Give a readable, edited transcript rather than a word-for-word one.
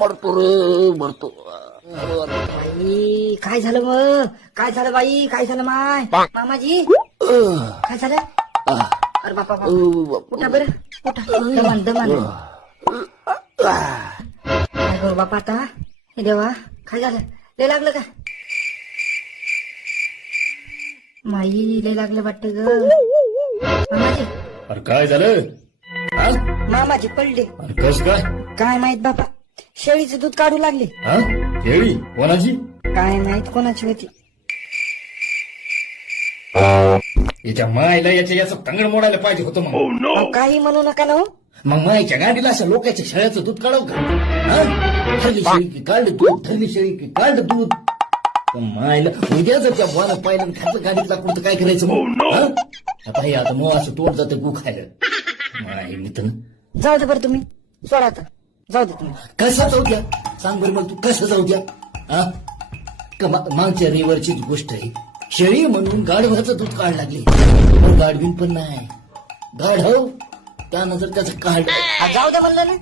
मरतो रे मरतो. बाई काय झालं मग? काय झालं बाई? काय झालं माय मामाजी? काय झालं? अरे बापा उठा बरं उठा. दमान दमान. काय करू बापा आता? हे देवा काय झालं? लय लागलं का? माई लय लागलं वाटत ग मामाजी. अरे काय झालं? हा? मामाजी पडले. अरे कस काय? काय माहित बापा, शेळीचं दूध काढू लागले. हा? केळी कोणाची? काय माहित कोणाची होती. याच्या मायला याचं तंगड मोडायला पाहिजे होतं मग. अहो, काही म्हणू नका ना हो. मग मायच्या गाडीला अशा लोकांच्या शेळ्याचं दूध काढव का? हा? ठरली शेळी की काढलं दूध, ठरली शेळी की काढलं दूध. पण मायला उद्या जर त्या बुवानं पाहिलं आणि खायचं गाडीतला कुठं काय करायचं मग? हा? आता हे आता मग असं तोंड जातं गु खायला. माय मित्र जाऊ दे बरं तुम्ही सोडा आता. जाऊ दे तुम्ही. कसा जाऊ द्या? सांग बरं मग तू कसं जाऊ द्या? हा? का मागच्या रविवारचीच गोष्ट आहे. शेळी म्हणून गाढवाचं दूध काढ लागले. पण गाढवीन पण नाही गाढव त्यानंतर त्याचं काढ. जाऊ दे म्हणलं ना.